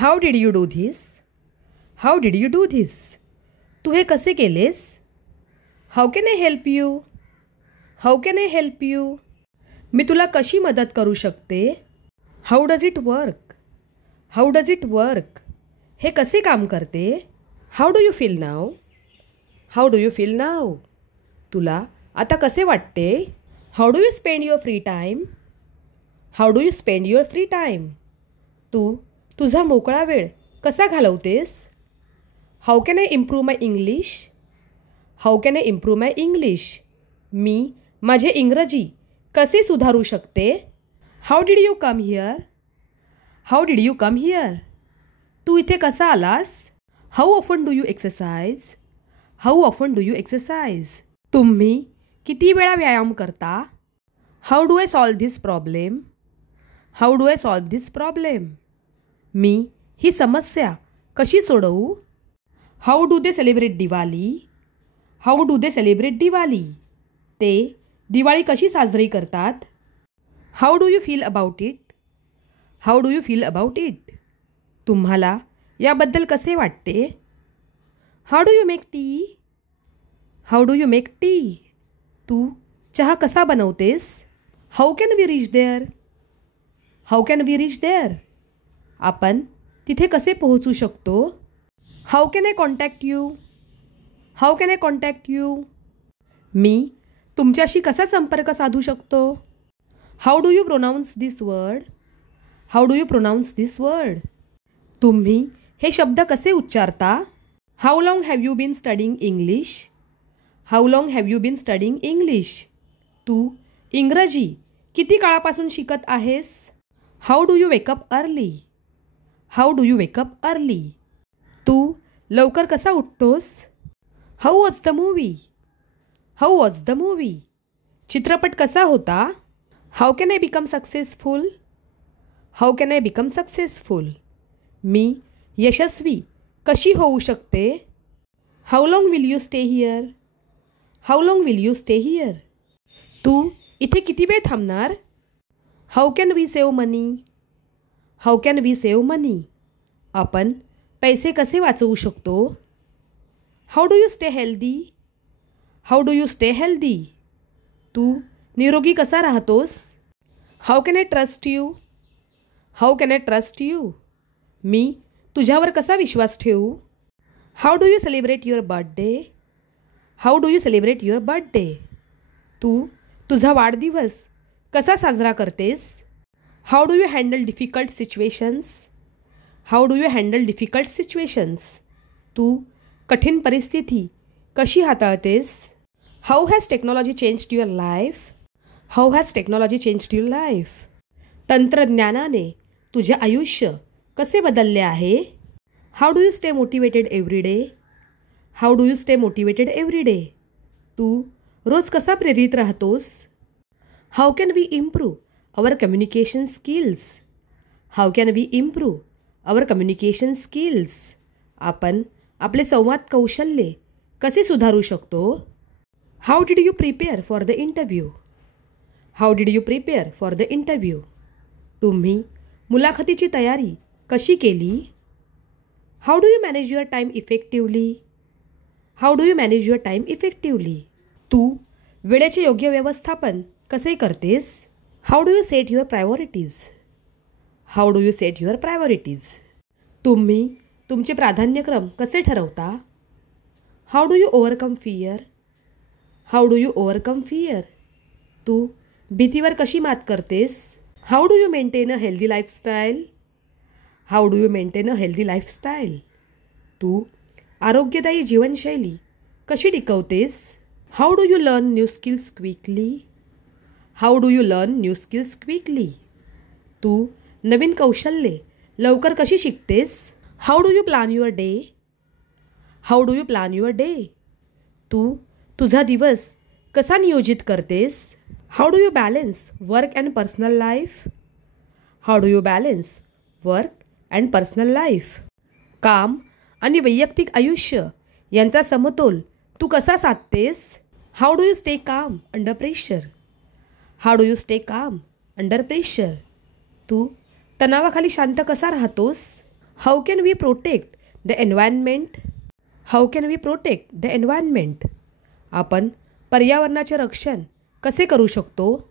How did you do this? How did you do this? तू हे कसे केलेस? How can I help you? How can I help you? मी तुला कशी मदत करू शकते? How does it work? How does it work? हे कसे काम करते? How do you feel now? How do you feel now? तुला आता कसे वाटते? How do you spend your free time? How do you spend your free time? तू तुझा मोकळा वेळ कसा घालवतेस? How can I improve my English? How can I improve my English? मी माझे इंग्रजी कसे सुधारू शकते? How did you come here? How did you come here? तू इथे कसा आलास? How often do you exercise? How often do you exercise? तुम्ही किती वेळा व्यायाम करता? How do I solve this problem? How do I solve this problem? मी ही समस्या कशी सोडवू? How do they celebrate Diwali? How do they celebrate Diwali? ते दिवाळी कशी साजरी करतात? How do you feel about it? How do you feel about it? तुम्हाला याबद्दल कसे वाटते? How do you make tea? How do you make tea? तू चहा कसा बनवतेस? How can we reach there? How can we reach there? आपण तिथे कसे पोहोचू शकतो? How can I contact you? How can I contact you? मी तुमच्याशी कसा संपर्क साधू शकतो? How do you pronounce this word? How do you pronounce this word? तुम्ही हे शब्द कसे उच्चारता? How long have you been studying English? How long have you been studying English? तू इंग्रजी किती काळापासून शिकत आहेस? How do you wake up early? How do you wake up early? तू लवकर कसा उठतोस? How was the movie? How was the movie? चित्रपट कसा होता? How can I become successful? How can I become successful? मी यशस्वी कशी होऊ शकते? How long will you stay here? How long will you stay here? तू इथे किती वेळ थांबणार? How can we save money? How can we save money? आपण पैसे कसे वाचवू शकतो? How do you stay healthy? How do you stay healthy? तू निरोगी कसा राहतोस? How can I trust you? How can I trust you? मी तुझ्यावर कसा विश्वास ठेवू? How do you celebrate your birthday? How do you celebrate your birthday? तू तुझा वाढदिवस कसा साजरा करतेस? How do you handle difficult situations? How do you handle difficult situations? तू कठीण परिस्थिती कशी हाताळतेस? How has technology changed your life? How has technology changed your life? तंत्रज्ञानाने तुझे आयुष्य कसे बदलले आहे? How do you stay motivated every day? How do you stay motivated every day? तू रोज कसा प्रेरित राहतोस? How can we improve our communication skills? How can we improve our communication skills? आपण आपले संवाद कौशल्ये कसे सुधारू शकतो? How did you prepare for the interview? How did you prepare for the interview? तुम्ही मुलाखतीची तयारी कशी केली? How do you manage your time effectively? How do you manage your time effectively? तू वेळेचे योग्य व्यवस्थापन कसे करतेस? How do you set your priorities? How do you set your priorities? तुम्ही तुमचे प्राधान्यक्रम कसे ठरवता? How do you overcome fear? How do you overcome fear? तू भीतीवर कशी मात करतेस? How do you maintain a healthy lifestyle? How do you maintain a healthy lifestyle? तू आरोग्यदायी जीवनशैली कशी टिकवतेस? How do you learn new skills quickly? How do you learn new skills quickly? तू नवीन कौशल्ये लवकर कशी शिकतेस? How do you plan your day? How do you plan your day? तू तुझा दिवस कसा नियोजित करतेस? How do you balance work and personal life? How do you balance work and personal life? काम आणि वैयक्तिक आयुष्य यांचा समतोल तू कसा साधतेस? How do you stay calm under pressure? How do you stay calm under pressure? तू तणावाखाली शांत कसा राहतोस? How can we protect the environment? How can we protect the environment? आपण पर्यावरणाचे रक्षण कसे करू शकतो?